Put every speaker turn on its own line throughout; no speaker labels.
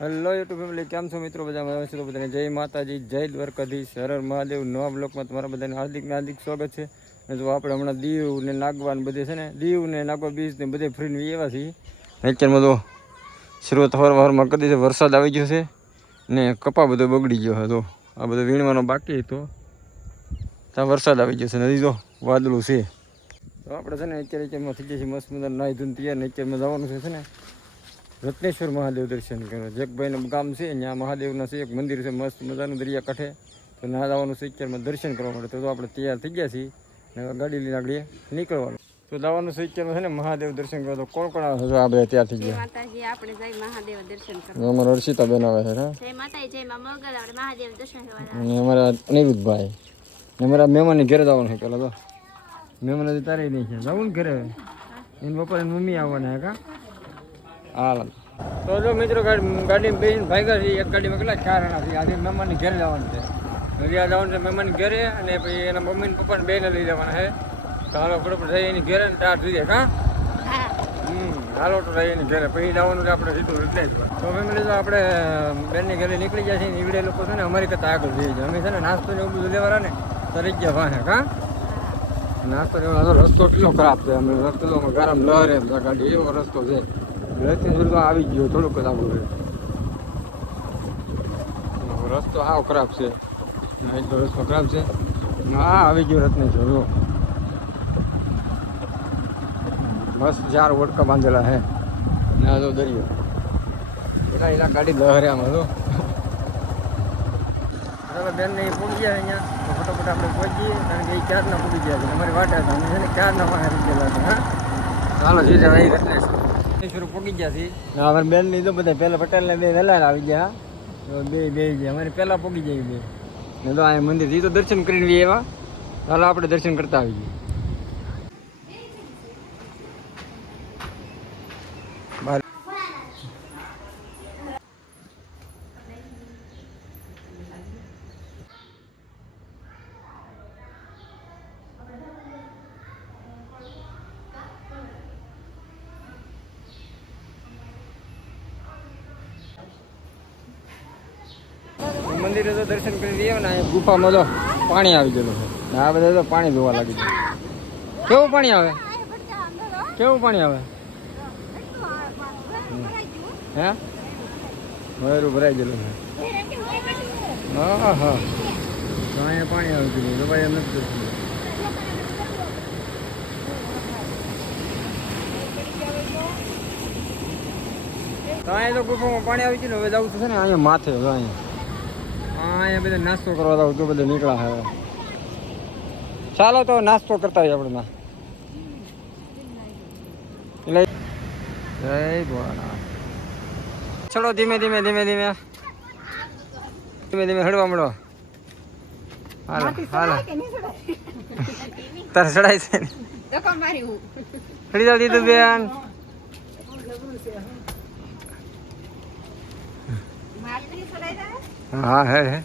Hello YouTube family કેમ છો મિત્રો? બધા મજા છો બધાને જય માતાજી, જય દ્વારકાધીશ. હરર હર મહાદેવ. નવા બ્લોકમાં તમારા બધાને હાર્દિક ને હાર્દિક સ્વાગત છે. જો આપણે હમણાં દીવ ને નાગવા ને બધે છે ને દીવ ને નાગવા બીજ ને બધે ફરીને એવા છીએ. અત્યારમાં તો શરૂઆત હવાર વારમાં કરી દીધી. વરસાદ આવી ગયો છે ને કપા બધો બગડી ગયો હતો. આ બધો વીણવાનો બાકી હતો. ત્યાં વરસાદ આવી ગયો છે. નદી તો વાદળું છે. તો આપણે છે ને અત્યારે અત્યારમાં થઈ જશે મસ્ત મજા નાહી ધૂન તૈયાર ને અત્યારમાં જવાનું છે ને. રત્નેશ્વર મહાદેવ દર્શન કરવા જગભાઈનું ગામ છે ત્યાં મહાદેવના છે એક મંદિર છે મસ્ત મજાનું દરિયા કાંઠે. તો ના જવાનું છે અત્યારમાં દર્શન કરવા માટે. તો આપણે તૈયાર થઈ ગયા છીએ ને ગાડી લઈને આગળ નીકળવાનું. તો દાવાનું છે અત્યારમાં છે ને મહાદેવ દર્શન કરવા. તો કોણ કોણ આવે છે આપણે તૈયાર થઈ ગયા?
માતાજી આપણે જય મહાદેવ દર્શન કરવા.
અમારા હર્ષિતા બેન આવે છે
જય માતાજી જય માં મોગલ આપણે મહાદેવ દર્શન કરવા
અને અમારા અનિરુદ્ધભાઈ અમારા મહેમાનની ઘરે જવાનું છે પેલા તો. મહેમાન હજી તારે નહીં છે. જવું ને ઘરે. એની પપ્પા મમ્મી આવવાના હે કા? હાલ. તો જો મિત્રો ગાડી બેસીને ભાગ્યા છે એક ગાડીમાં કેટલા ચાર જણા છે? આજે મહેમાનની ઘેર જવાનું છે. હજી જવાનું છે મહેમાનની ઘેરે અને પછી એના મમ્મી ને પપ્પાને બેને લઈ જવાના છે. તો હાલો ફટોફટ થઈ એની ઘેરે ને ચાર થઈ જાય કા? હમ હાલો તો થઈ એની ઘેરે. પછી જવાનું છે આપણે સીધું એટલે તો ફેમિલી તો આપણે બેનની ઘરે નીકળી જાય છે નીકળે લોકો છે ને અમારી કરતાં આગળ જઈએ છે અમે છે ને નાસ્તો ને એવું બધું લેવાના ને તરી રહી ગયા વાહે હા નાસ્તો લેવાનો રસ્તો કેટલો ખરાબ છે. અમે રસ્તો ગરમ લહેર એમ ગાડી એવો રસ્તો છે. રસ્તે તો આવી ગયો થોડુંક જ આગળ રસ્તો હાવ ખરાબ છે. એટલો રસ્તો ખરાબ છે. હા આવી ગયો રત્નેશ્વર જો મસ્ત ચાર વોટકા બાંધેલા હે. ના તો દરિયો. એટલા એના ગાડી લહરે આમાં તો બેન ને પૂરી ગયા અહીંયા. તો ફટાફટ આપણે પહોંચીએ કારણ કે એ ચારના પૂરી ગયા છે. અમારી વાટ હતા અમે છે ને ચારના પાસે આવી ગયેલા હતા હા? ચાલો જીજા રહી રત્નેશ્વર પૂગી ગયા છે ના બેનની તો બધા પહેલા પટેલ બે વહેલા આવી ગયા બે બે ગયા. અમારે પહેલા પૂગી જાય બે. તો અહીંયા મંદિર તો દર્શન કરીને એવા ચાલો આપણે દર્શન કરતા આવી મંદિરે તો દર્શન કરી દઈએ ને અહીંયા ગુફામાં તો પાણી આવી ગયેલું છે. આ બધા તો પાણી જોવા લાગી ગયું. કેવું પાણી આવે? કેવું પાણી આવે? હે? મયુરું ભરાઈ ગયેલું છે. હા હા તો અહીંયા પાણી આવી ગયેલું તો ભાઈ એમ નથી તો અહીંયા તો ગુફામાં પાણી આવી ગયું હવે જવું થશે ને અહીંયા માથે અહીંયા. હા, અહીંયા બધા નાસ્તો કરવા જાવ તો બધા નીકળ્યા હવે. ચાલો તો નાસ્તો કરતા હોય આપણે એટલે જય ભોળાનાથ. ચલો ધીમે ધીમે ધીમે ધીમે. ધીમે ધીમે હળવા મળો. હાલો હાલો. તારે ચડાય છે હળી દીધું બેન. હા હે હે.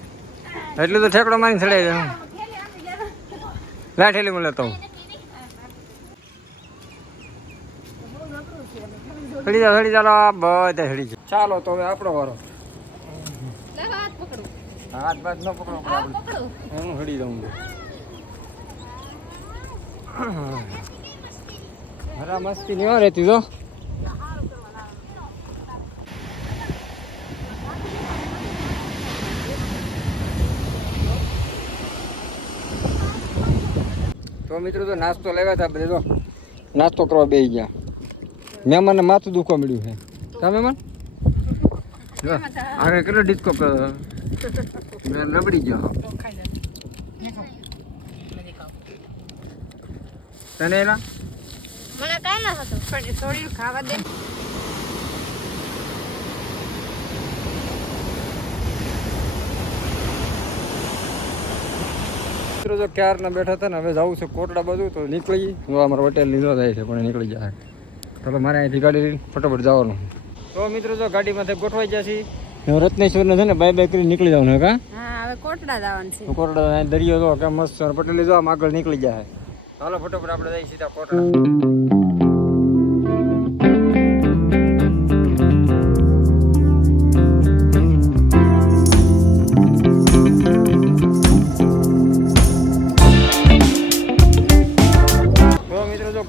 એટલું તો ઠેકડો મારી ચડાઈ જાય. લાઠેલી લેતો હું હળી જાઓ હળી ચાલો બધા હળી જાઓ ચાલો તો હવે આપણો વારો. હાથ બાદ ન પકડો હું હળી જાઉં. હરા મસ્તી નહીં રહેતી તો તો મિત્રો તો નાસ્તો લેવા હતા બધે તો નાસ્તો કરવા બેસી ગયા. મહેમાનને માથું દુખવા મળ્યું છે. તમે મહેમાન? આગળ કેટલો ડિસ્કો મેં રબડી ગયો. તને એલા?
મને કાઈ ના થતું પણ થોડી ખાવા દે.
મિત્રો જો ક્યારના બેઠા હતા ને હવે જવું છે કોટડા બાજુ તો નીકળી અમારા હોટેલ લીધો જાય છે પણ નીકળી જાય તો મારે અહીંથી ગાડી લઈને ફટાફટ જવાનું. તો મિત્રો જો ગાડીમાંથી ગોઠવાઈ ગયા છીએ. હવે રત્નેશ્વરને છે ને બાય બાય કરી નીકળી જવાનું કા?
હવે કોટડા જવાનું છે.
કોટડા દરિયો જો કે મસ્ત. પટેલ જો આમ આગળ નીકળી જાય ચાલો ફટાફટ આપણે જઈએ સીધા કોટડા.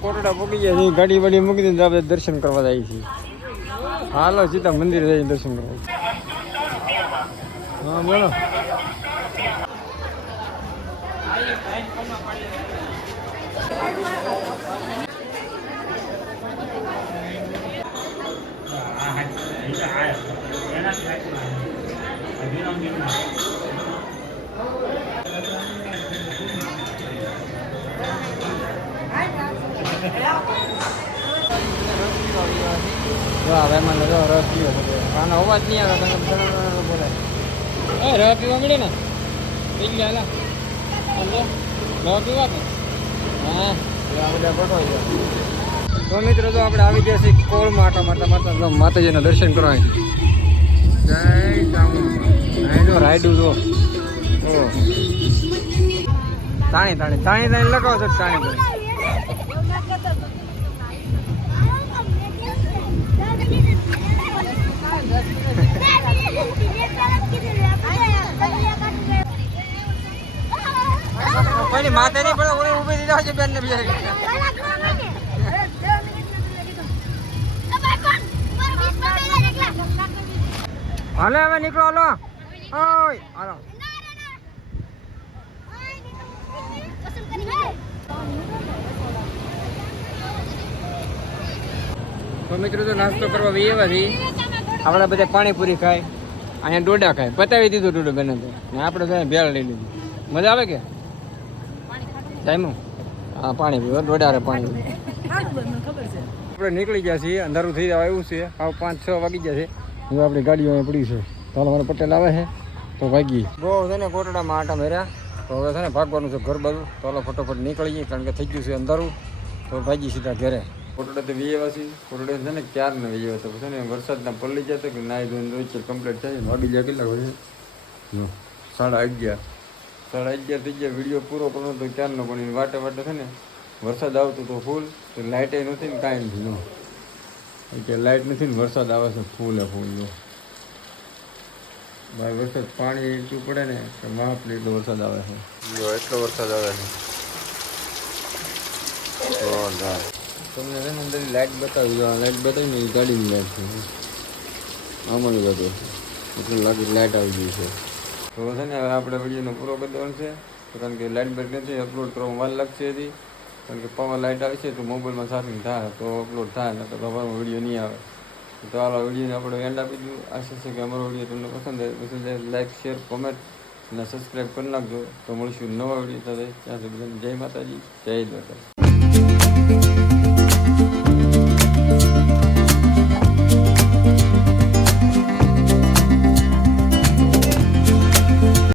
આપણે પૂકી ગયા છીએ ગાડી વાડી મૂકી દીધી આપણે દર્શન કરવા જાય છે. હાલો, સીધા મંદિર જઈને દર્શન કરવા હા, બોલો. જો હવે મને જો રસ પીવો છે આનો અવાજ નહીં આવે તમે બોલે. એ રસ પીવા મળે ને? પી ગયા લા સમજો પીવા કે? હા. આ બધા ફોટો તો મિત્રો તો આપણે આવી ગયા છીએ કોળ માતા માતા માતા. તો માતાજીના દર્શન કરવા જય ચામુંડા રાયડું જો. તાણી તાણી તાણી તાણી લગાવો છો તાણી તાણી. માથે નહીં પડે, ઓલી ઊભી દીધા છે બેન ને હાલો, હવે નીકળો, હાલો. ઓય, હાલો. તો મિત્રો તો નાસ્તો કરવા બી એવા છીએ. આપણે બધા પાણીપુરી ખાય, અહીંયા ડોડા ખાય. પતાવી દીધું ડોડો બેને આપણે ભેળ લઈ લીધું. મજા આવે કે? જામ્યું હા પાણી પીવા વધારે પાણી આપણે નીકળી ગયા છીએ અંધારું થઈ જવા એવું છે આવ પાંચ છ વાગી ગયા છે. હવે આપણી ગાડીઓ પડી છે. તો હાલો પટેલ આવે છે. તો ભાગી બહુ છે ને કોટડામાં આટા મેર્યા. તો હવે છે ને ભાગવાનું છે ઘર બાજુ. તો હાલો ફટોફટ નીકળી જઈએ કારણ કે થઈ ગયું છે અંધારું. તો ભાગી સીધા ઘરે. કોટડા તો વીએવાસી કોટડે છે ને ક્યાર ને વીએવા તો છે ને વરસાદના પલ્લી જતો કે નાહી ધોઈને કમ્પ્લીટ થાય વાગી ગયા કેટલા વાગે? સાડા અગિયાર. સાડા અગિયાર થઈ ગયા વીડિયો પૂરો કરવો તો ક્યારનો પણ વાટે વાટે છે ને વરસાદ આવતો તો ફૂલ તો લાઇટે નથી ને કાંઈ નથી નો. કે લાઇટ નથી ને વરસાદ આવે છે ફૂલે ફૂલ ભાઈ વરસાદ પાણી એટલું પડે ને કે માપલે એટલો વરસાદ આવે છે. જો એટલો વરસાદ આવે છે. જોરદાર તમને છે ને અંદર લાઇટ બતાવી દો લાઇટ બતાવી ને એ ગાડીની લાઇટ છે. આમાં બધું. એટલું લાગે લાઇટ આવી ગઈ છે. તો છે ને હવે આપણે વિડીયોનો પૂરો કરી દેવાનો છે કારણ કે લાઇટ બેટ નથી અપલોડ કરવામાં વાર લાગશે હજી. કારણ કે પાવર લાઇટ આવી છે તો મોબાઈલમાં ચાર્જિંગ થાય, તો અપલોડ થાય ને તો તમારો વીડિયો નહીં આવે. તો આ વિડીયોને આપણે એન્ડ આપી દીધું. આશા છે કે અમારો વીડિયો તમને પસંદ આવે. પસંદ લાઇક શેર કોમેન્ટ અને સબસ્ક્રાઈબ કરી નાખજો. તો મળીશું નવા વીડિયો સાથે. ત્યાં સુધી જય માતાજી, જય દ્વારકા.